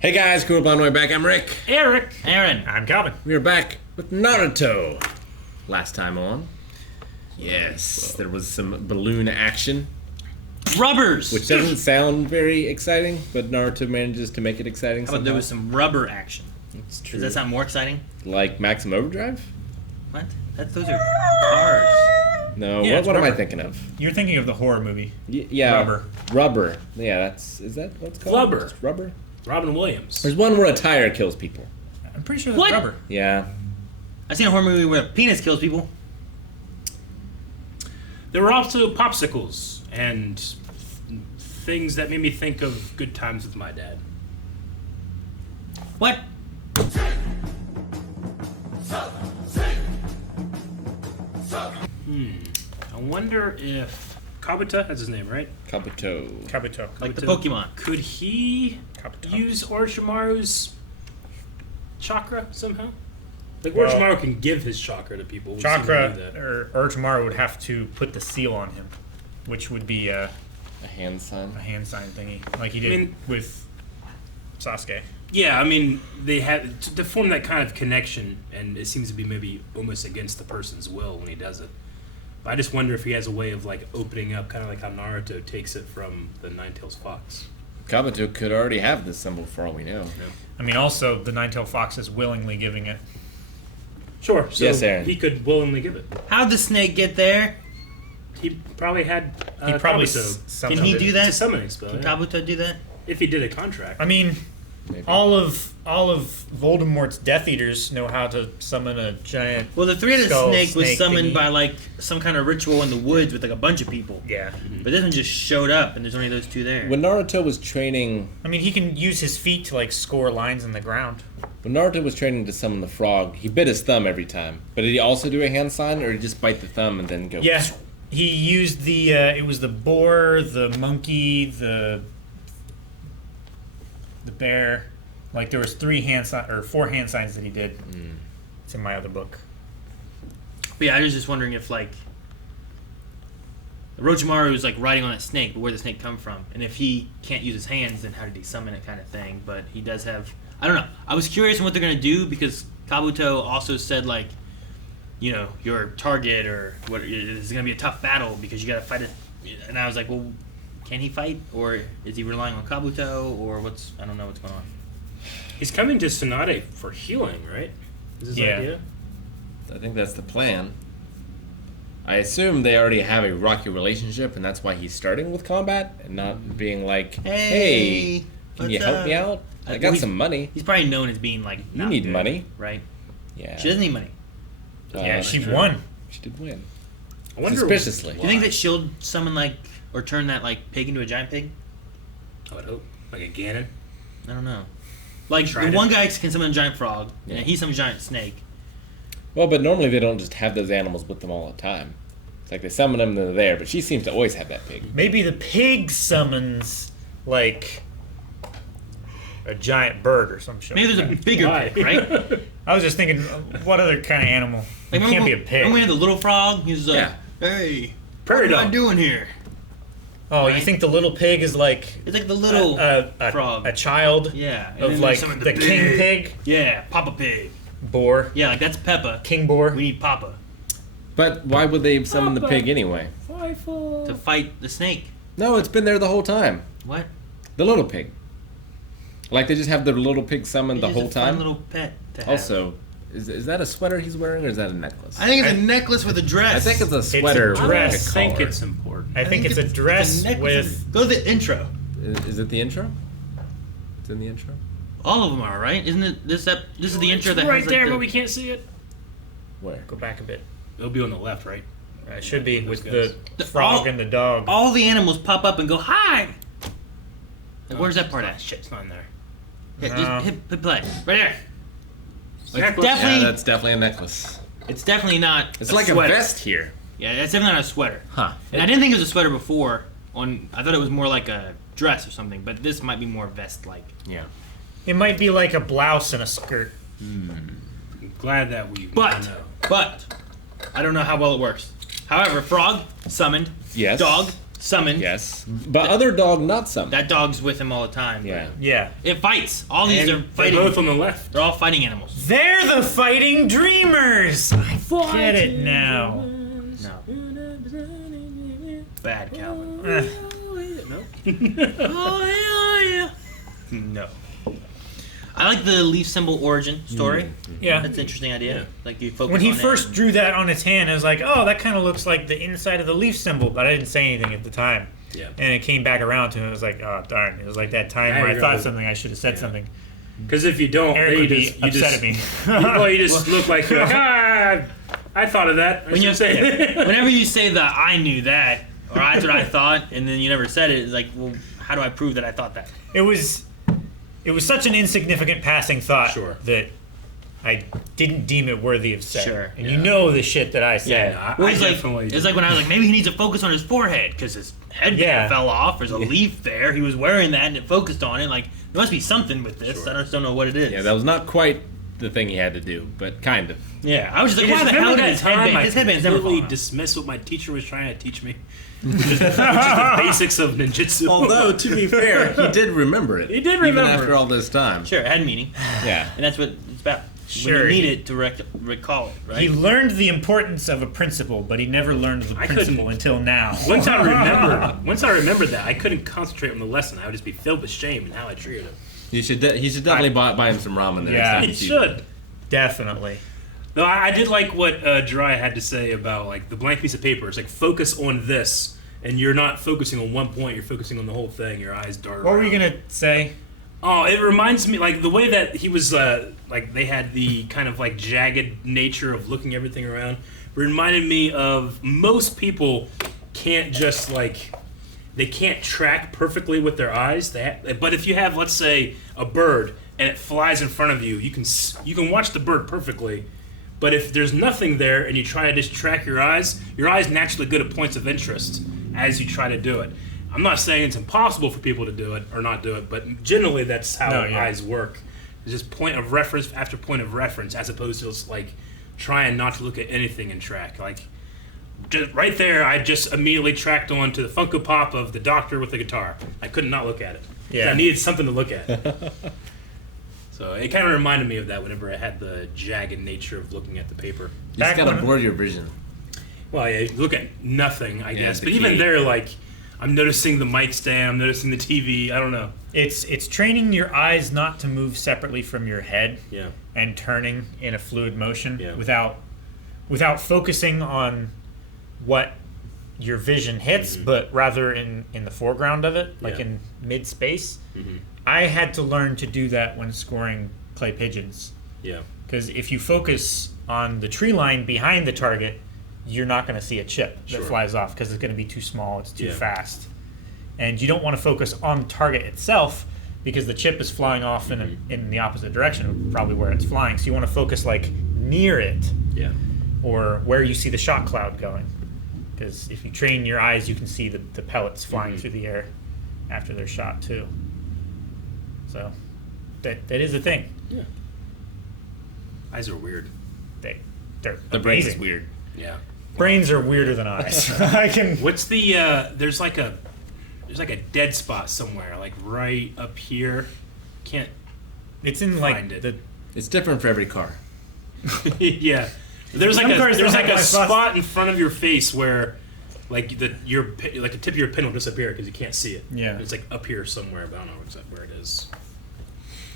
Hey guys, cool blind way back. I'm Rick. Eric. Aaron. I'm Calvin. We are back with Naruto. Last time on, yes, there was some balloon action, Rubbers. which doesn't sound very exciting, but Naruto manages to make it exciting. How about there was some rubber action? It's true. Does that sound more exciting? Like Maximum Overdrive? What? Those are cars. No. Yeah, what am I rubber. thinking of? You're thinking of the horror movie. Yeah. Rubber. Rubber. Yeah, is that what's called? Flubber. Just rubber. Robin Williams. There's one where a tire kills people. I'm pretty sure that's What? rubber. Yeah. I've seen a horror movie where a penis kills people. There were also popsicles and things that made me think of good times with my dad. What? I wonder if Kabuto, that's his name, right? Kabuto. Kabuto. Like the Kabuto. Pokemon. Could he Kabuto. use Orochimaru's chakra somehow? Like Well, Orochimaru can give his chakra to people. We've seen him do Chakra that. or Orochimaru would have to put the seal on him, which would be a A hand sign. hand sign thingy, like he did mean- with Sasuke. Yeah, I mean, they had to form that kind of connection, and it seems to be maybe almost against the person's will when he does it. But I just wonder if he has a way of like opening up, kind of like how Naruto takes it from the Nine-Tails Fox. Kabuto could already have this symbol for all we know. I mean, also the Nine-Tailed Fox is willingly giving it. Sure. So Yes, Aaron. he could willingly give it. How'd the snake get there? He probably had. He probably Kabuto. summoned Can he it. do It's that? a summoning spell. Can Yeah. Kabuto do that? If he did a contract. I mean, Maybe. all of Voldemort's Death Eaters know how to summon a giant. Well, the three-headed Skull snake was snake summoned thingy. by like some kind of ritual in the woods with like a bunch of people. Yeah. But this one just showed up, and there's only those two there. When Naruto was training I mean, he can use his feet to like score lines in the ground. When Naruto was training to summon the frog, he bit his thumb every time. But did he also do a hand sign, or did he just bite the thumb and then go? Yeah, he used the. It was the boar, the monkey, the bear. Like there was 4 hand signs that he did. It's in my other book. But yeah, I was just wondering if like Orochimaru was like riding on a snake, but where did the snake come from? And if he can't use his hands, then how did he summon it, kind of thing? But he does have. I don't know. I was curious on what they're gonna do because Kabuto also said like, you know, your target or what is gonna be a tough battle because you gotta fight it. And I was like, well, can he fight or is he relying on Kabuto or what's? I don't know what's going on. He's coming to Tsunade for healing, right? Is his Yeah. idea? I think that's the plan. I assume they already have a rocky relationship, and that's why he's starting with combat and not being like, "Hey, can you what's help me up?" out? I Well, got he's- some money." He's probably known as being like. You not need good, money. right? Yeah, She doesn't need money. Yeah, she true. won. She did win. I wonder Suspiciously. Do you think that she'll summon like or turn that like pig into a giant pig? I would hope. Like a Ganon. I don't know. Like Tried the one it. guy can summon a giant frog, Yeah. and he's some giant snake. Well, but normally they don't just have those animals with them all the time. It's like they summon them and they're there, but she seems to always have that pig. Maybe the pig summons like a giant bird or some shit. Maybe there's a bigger Why? pig, right? I was just thinking, what other kind of animal? It can't be a pig. Remember we had the little frog? He was like, Yeah. "Hey, Prairie what am I dog. doing here?" Oh, you Right? think the little pig is like It's like the little frog. a child Yeah, and of then like there's some the king pig, Yeah, Papa Pig. boar, Yeah, like that's Peppa. king boar? We need Papa But why would they summon the pig anyway? to fight the snake. No, it's been there the whole time. What? The little pig. Like they just have the little pig summoned the It's whole just a fun time. little pet to have. Also, is that a sweater he's wearing or is that a necklace? I think it's a necklace with a dress. I think it's a sweater a with dress. like I a think collar. it's important. I think it's a dress with. Go to the intro. Is it the intro? It's in the intro. All of them are, right? Isn't it this? This is the intro that right has, like, there, the- but we can't see it. Where? Go back a bit. It'll be on the left, right? It should be with Those the guys. frog all- and the dog. all the animals pop up and go hi. Like, where's that part at? Shit, it's not in there. Hit, No. just hit play right there. Necklace. definitely- Yeah, that's definitely a necklace. It's definitely not. It's a like sweater. a vest here. Yeah, it's definitely not a sweater. Huh. And I didn't think it was a sweater before. I thought it was more like a dress or something, but this might be more vest-like. Yeah. It might be like a blouse and a skirt. I'm glad that we But, know. but, I don't know how well it works. However, frog summoned. Yes. Dog summoned. Yes. But other dog not summoned. That dog's with him all the time. Yeah. Yeah. It fights. All these And are they're fighting. both on the left. They're all fighting animals. They're the fighting dreamers. I get it now. No. Bad Calvin. No. I like the leaf symbol origin story. Yeah. That's an interesting idea. Yeah. Like you focus When he on first it. drew that on his hand, I was like, oh, that kind of looks like the inside of the leaf symbol, but I didn't say anything at the time. Yeah. And it came back around to me. I was like, oh, darn. It was like that time Now where I you're thought really- something, I should have said something. Because if you don't, Eric then would you be just, you upset just, at me. well, you just look like you're like, I thought of that. I When you should say whenever you say that I knew that, or that's what I thought, and then you never said it, it's like, well, how do I prove that I thought that? It was such an insignificant passing thought Sure. that I didn't deem it worthy of saying. Sure. And you know the shit that I said. Yeah. Well, I it's like definitely it's like when I was like, maybe he needs to focus on his forehead because his headband Yeah. fell off. There's a leaf there. He was wearing that and it focused on it. Like there must be something with this. Sure. I just don't know what it is. Yeah, that was not quite the thing he had to do, but kind of. Yeah, I was just like, Because why the hell remember did that his time headband? I His headband's never completely fallen off. dismissed what my teacher was trying to teach me, which is the basics of ninjutsu. Although, to be fair, he did remember it. He did Even remember after it. all this time. Sure, it had meaning, Yeah. and that's what it's about. Sure. When you need it to recall it, right? He learned the importance of a principle, but he never learned the I principle couldn't- until now. Once I remembered that, I couldn't concentrate on the lesson. I would just be filled with shame in how I treated him. He should definitely buy him some ramen the Yeah. next time He you see should. him. Definitely. No, I did like what Jiraiya had to say about like the blank piece of paper. It's like focus on this, and you're not focusing on one point. You're focusing on the whole thing. Your eyes dart. What were you around. going to say? Oh, it reminds me like the way that he was like they had the kind of like jagged nature of looking everything around. Reminded me of most people can't just like they can't track perfectly with their eyes. But if you have, let's say, a bird and it flies in front of you, you can watch the bird perfectly. But if there's nothing there and you try to just track your eyes naturally good at points of interest as you try to do it. I'm not saying it's impossible for people to do it or not do it, but generally that's how eyes work. It's just point of reference after point of reference, as opposed to just like trying not to look at anything and track. Like just right there, I just immediately tracked on to the Funko Pop of the doctor with the guitar. I could not look at it. Yeah. I needed something to look at. So it kind of reminded me of that whenever I had the jagged nature of looking at the paper. You Back just gotta when- blur your vision. Well, yeah, you look at nothing, I guess. the But even key. there, like, I'm noticing the mic stand, I'm noticing the TV. I don't know. It's training your eyes not to move separately from your head Yeah. and turning in a fluid motion Yeah. without focusing on what your vision hits, but rather in the foreground of it, like Yeah. in mid space. Mm-hmm. I had to learn to do that when scoring clay pigeons. Yeah. Because if you focus on the tree line behind the target, you're not going to see a chip that Sure. flies off because it's going to be too small, it's too Yeah. fast. And you don't want to focus on the target itself because the chip is flying off in the opposite direction, probably where it's flying. So you want to focus like near it Yeah. or where you see the shot cloud going. Because if you train your eyes, you can see the pellets flying through the air after they're shot too. So that is a thing. Yeah. Eyes are weird. They're The brain is amazing. weird. Yeah. Brains are weirder than eyes. I can. What's the there's like a dead spot somewhere, like right up here. Can't It's in Find like it. the. It's different for every car. yeah. There's like Some cars there's don't like have a blind spots. spot in front of your face where like the tip of your pin will disappear because you can't see it. Yeah. It's like up here somewhere, but I don't know exactly where it is.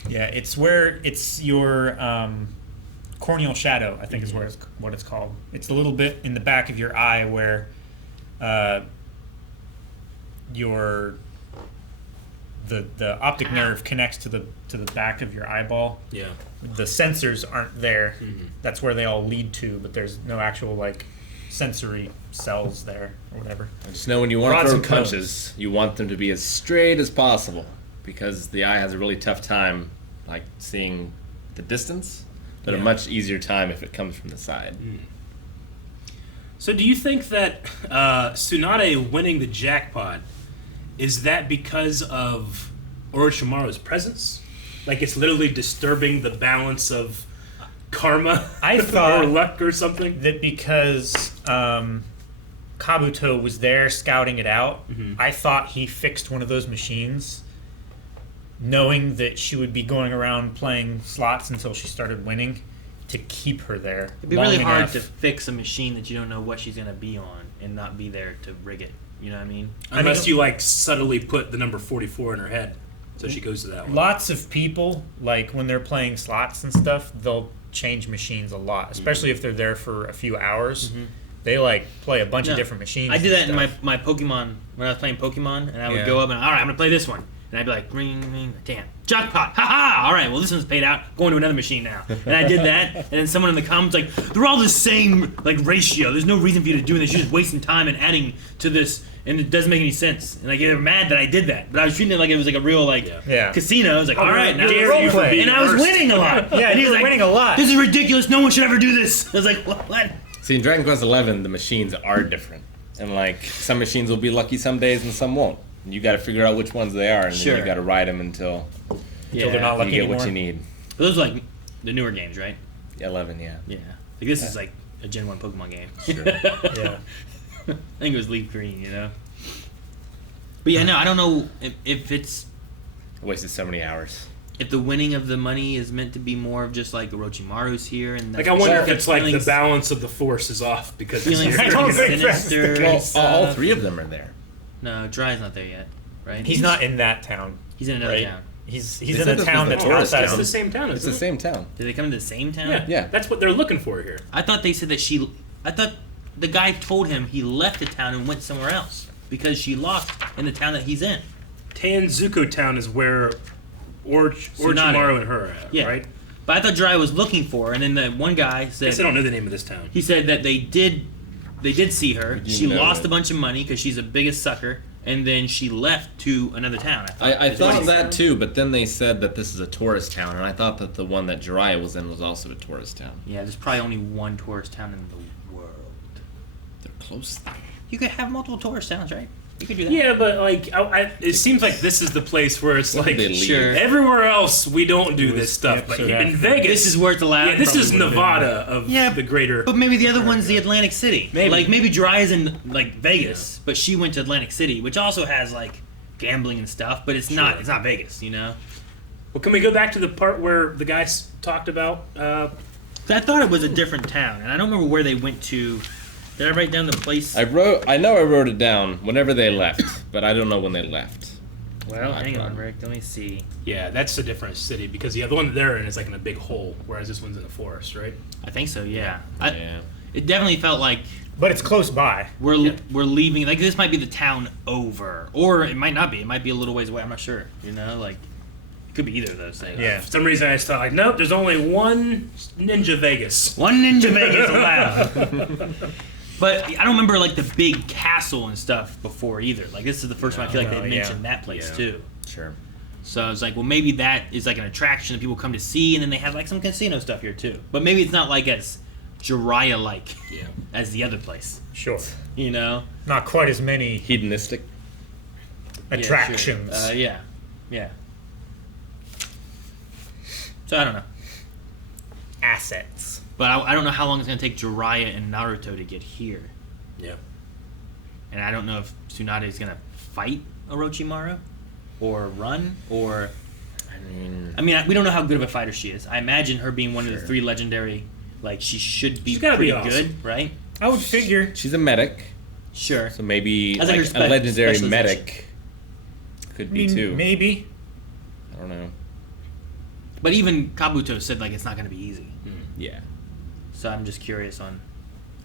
Yeah, it's where it's your corneal shadow. I think is where what it's called. It's a little bit in the back of your eye where your the optic nerve connects to the back of your eyeball. Yeah. The sensors aren't there. Mhm. That's where they all lead to, but there's no actual like sensory cells there or whatever. Just know when you want Rods to throw and cones. punches, you want them to be as straight as possible because the eye has a really tough time like seeing the distance, but a Yeah. much easier time if it comes from the side. So do you think that Tsunade winning the jackpot, is that because of Orochimaru's presence? Like it's literally disturbing the balance of karma I or thought luck or something? that because Kabuto was there scouting it out, Mhm. I thought he fixed one of those machines, knowing that she would be going around playing slots until she started winning, to keep her there. It'd be long really hard enough. to fix a machine that you don't know what she's gonna be on and not be there to rig it. You know what I mean? Unless you like subtly put the number 44 in her head, so she goes to that one. Lots of people, like when they're playing slots and stuff, they'll change machines a lot, especially if they're there for a few hours. They like play a bunch of No, different machines. I did that and in stuff. my Pokemon when I was playing Pokemon, and I would Yeah. go up and all right, I'm gonna play this one, and I'd be like, ring, ring, damn, jackpot, haha! All right, well this one's paid out, going to another machine now, and I did that, and then someone in the comments like, they're all the same like ratio. There's no reason for you to do this. You're just wasting time and adding to this, and it doesn't make any sense. And like they were mad that I did that, but I was treating it like it was like a real like Yeah. casino. I was like, all right, now you're let's role see. playing. And I was Worst. winning a lot. Yeah, and you were winning a lot. This is ridiculous. No one should ever do this. I was like, what? See, in Dragon Quest XI, the machines are different, and like some machines will be lucky some days and some won't. And you got to figure out which ones they are, and Sure. then you got to ride them until Until they're not you lucky get anymore. what you need. But those are like the newer games, right? 11, yeah. Yeah. Like this is like a Gen 1 Pokemon game. Sure. Yeah. I think it was Leaf Green, you know? But yeah, no, I don't know if it's I wasted so many hours. if the winning of the money is meant to be more of just like Orochimaru's here and Like I wonder if the it's like the feelings- balance of the force is off because it's feelings I here. don't getting think that's the sinister. case. and Well, all stuff. three of them are there. No, Dry's not there yet, right? He's not in that town. He's in another right? town. He's They in said a this was town the that's tourist outside It's of the same town, It's isn't the it? same town. Did they come to the same town? Yeah. Yeah. That's what they're looking for here. I thought they said that I thought the guy told him he left the town and went somewhere else because she lost in the town that he's in. Tanzuko Town is where Tsunade. Orochimaru and her are at, Yeah. right? But I thought Dry was looking for her, and then the one guy I said guess I don't know the name of this town. he said that they did see her. You She know lost it. a bunch of money because she's the biggest sucker, and then she left to another town. I is what thought he that said. too, but then they said that this is a tourist town, and I thought that the one that Jiraiya was in was also a tourist town. Yeah, there's probably only one tourist town in the world. They're close there. You could have multiple tourist towns, right? You could do that. Yeah, but like, it seems like this is the place where it's When like did they leave? Sure. everywhere else we don't do this stuff, yeah, but so in that- Vegas, This is where it's allowed. yeah, this is probably would've Nevada of Yeah, the greater. But maybe the other one's the Atlantic City. Maybe. Like maybe Jiraiya's in like Vegas, but she went to Atlantic City, which also has like gambling and stuff, but it's not Vegas, you know. Well, can we go back to the part where the guys talked about? I thought it was a different town, and I don't remember where they went to. Did I write down the place? I know I wrote it down whenever they left, but I don't know when they left. Well, I hang on, thought- Rick. Let me see. Yeah, that's a different city because the one that they're in is like in a big hole, whereas this one's in the forest, right? I think so. Yeah. Yeah. It definitely felt like But it's close by. we're Yeah. we're leaving. Like this might be the town over, or it might not be. It might be a little ways away. I'm not sure. You know, like it could be either of those things. Yeah. For some reason, I just thought like, nope, there's only one Ninja Vegas. One Ninja Vegas allowed. But I don't remember like the big castle and stuff before either. Like this is the first one I feel like No, they yeah. mentioned that place Yeah. too. Sure. So I was like, well, maybe that is like an attraction that people come to see, and then they have like some casino stuff here too. But maybe it's not like as Jiraiya-like Yeah. as the other place. Sure. You know? Not quite as many Hedonistic. attractions. Yeah, yeah. So I don't know. Assets. But I don't know how long it's going to take Jiraiya and Naruto to get here. Yeah. And I don't know if Tsunade is going to fight Orochimaru or run or... I mean, we don't know how good of a fighter she is. I imagine her being one of the Sure. 3 legendary... Like, she should be She's gotta be pretty awesome. good, right? I would figure. she's a medic, Sure. so maybe As like like her a legendary specialization. medic could I be mean, too. maybe. I don't know. But even Kabuto said, like, it's not going to be easy. Yeah. So I'm just curious on...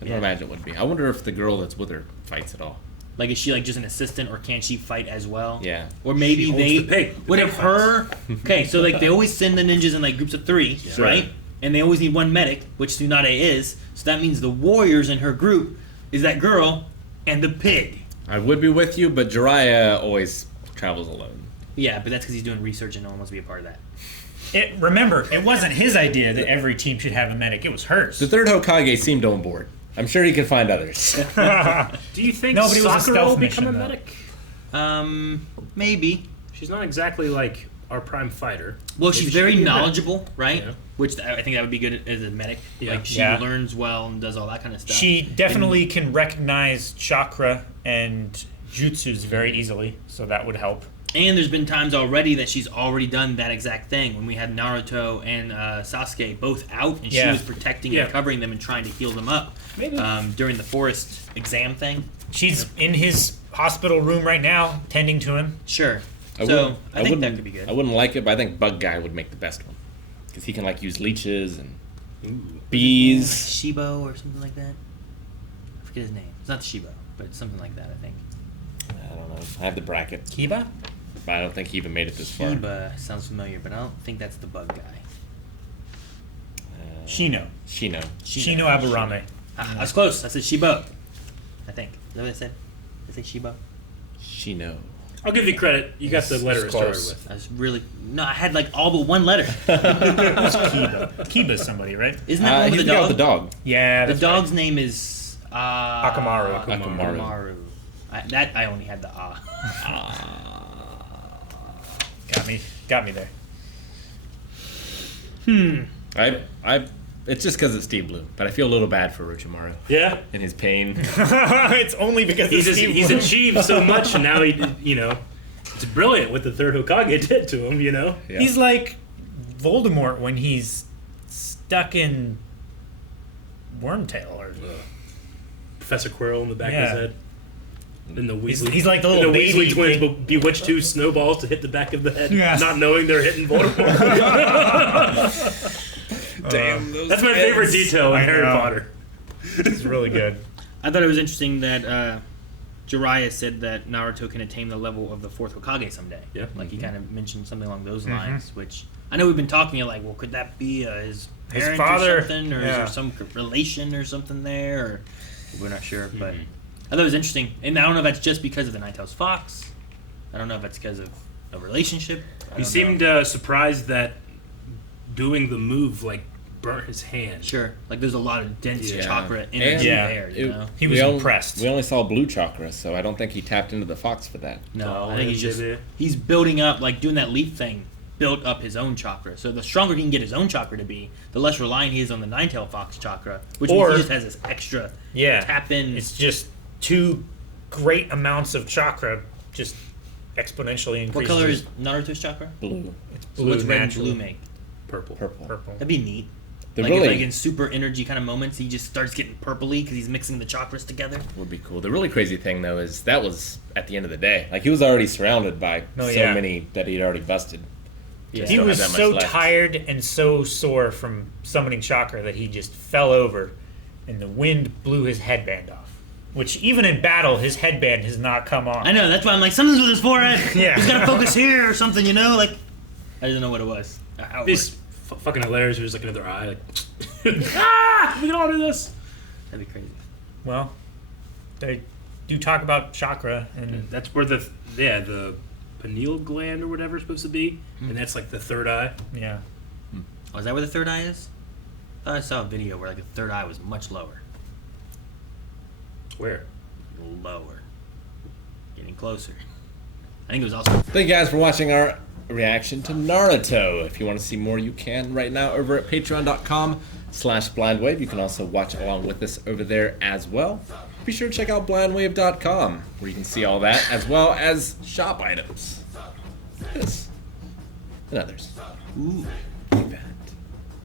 I don't Yeah. imagine it would be. I wonder if the girl that's with her fights at all. Like, is she, like, just an assistant, or can she fight as well? Yeah. Or maybe She holds they... the pig. The What pig if her... Okay, so, like, they always send the ninjas in, like, groups of 3, Sure. right? And they always need one medic, which Tsunade is. So that means the warriors in her group is that girl and the pig. I would be with you, but Jiraiya always travels alone. Yeah, but that's because he's doing research and no one wants to be a part of that. Remember, it wasn't his idea that every team should have a medic. It was hers. The third Hokage seemed on board. I'm sure he could find others. Do you think No, but it was a Sakura will stealth become a mission, though. medic? Maybe. She's not exactly like our prime fighter. Well, Maybe she's she very could be a vet. knowledgeable, right? Yeah. Which I think that would be good as a medic. Yeah. Like she Yeah. learns well and does all that kind of stuff. She definitely can recognize chakra and jutsus very easily, so that would help. And there's been times already that she's already done that exact thing when we had Naruto and Sasuke both out, and she Yeah. was protecting Yeah. and covering them and trying to heal them up Maybe. during the forest exam thing. She's in his hospital room right now, tending to him. Sure. I So wouldn't- I think that wouldn't- could be good. I wouldn't like it, but I think Bug Guy would make the best one because he can like use leeches and Ooh. bees. Shibo or something like that. I forget his name. It's not Shibo, but it's something like that. I think. I don't know. I have the bracket, Kiba? but I don't think he even made it this far. Shiba sounds familiar, but I don't think that's the bug guy. Shino. Shino. Shino Aburame. I was close. I said Shibo. I think. Is that what I said? Did I say Shibo? Shino. I'll give you credit. You got the letter it started close. with. I was really no. I had like all but one letter. Kiba. Kiba's somebody, right? Isn't that one He's with the the guy dog? with the dog. Yeah, The that's dog's name is Akamaru. Akamaru. That I only had the ah. right. Got me there. I. It's just because it's Steve Blue, but I feel a little bad for Orochimaru Yeah. and his pain. It's only because He's, of Steve he's Blue. achieved so much, and now it's brilliant what the third Hokage did to him, Yeah. He's like Voldemort when he's stuck in Wormtail. Or Professor Quirrell in the back Yeah. of his head. And the Weasley, he's like the and little the Weasley baby twins thing. will bewitch two snowballs to hit the back of the head, Yeah. not knowing they're hitting Voldemort. Damn, those That's my heads. favorite detail in I Harry know. Potter. It's really good. I thought it was interesting that Jiraiya said that Naruto can attain the level of the fourth Hokage someday. Yeah. Like he kind of mentioned something along those lines, which I know we've been talking like, well, could that be his His parent father, or something, or is yeah. there some relation or something there? Or we're not sure, but I thought it was interesting, and I don't know if that's just because of the Nine-Tails Fox. I don't know if that's because of a relationship. He seemed surprised that doing the move burnt his hand. Sure, like there's a lot of dense Yeah. chakra And- energy Yeah. there. You It- know? He was we impressed. We only saw blue chakra, so I don't think he tapped into the fox for that. No, Oh, I think he's just maybe. he's building up, like doing that leap thing, built up his own chakra. So the stronger he can get his own chakra to be, the less reliant he is on the Nine-Tailed Fox chakra, which means Or- he just has this extra Yeah. tap in. It's just two great amounts of chakra just exponentially increases. What color is Naruto's chakra? Blue. It's So blue what's red and naturally. blue make? Purple. Purple. Purple. That'd be neat. They're Like, really if, like in super energy kind of moments, he just starts getting purpley because he's mixing the chakras together. would be cool. The really crazy thing though is that was at the end of the day. Like he was already surrounded by Oh, so yeah. many that he'd already busted. Yeah. Just He don't was have that so much left. tired and so sore from summoning chakra that he just fell over, and the wind blew his headband off. Which even in battle, his headband has not come off. I know, that's why I'm like, something's with his forehead. Yeah. He's got to focus here or something, you know? Like, I didn't know what it was. How it It's worked. fucking hilarious. There's like another eye. We can all do this. That'd be crazy. Well, they do talk about chakra, and That's where the pineal gland or whatever is supposed to be, and that's like the third eye. yeah. Oh, is that where the third eye is? I thought I saw a video where like the third eye was much lower. Where? Lower. Getting closer. I think it was also. Thank you guys for watching our reaction to Naruto. If you want to see more, you can right now over at patreon.com/blindwave. You can also watch along with us over there as well. Be sure to check out blindwave.com where you can see all that as well as shop items. This and others. Ooh.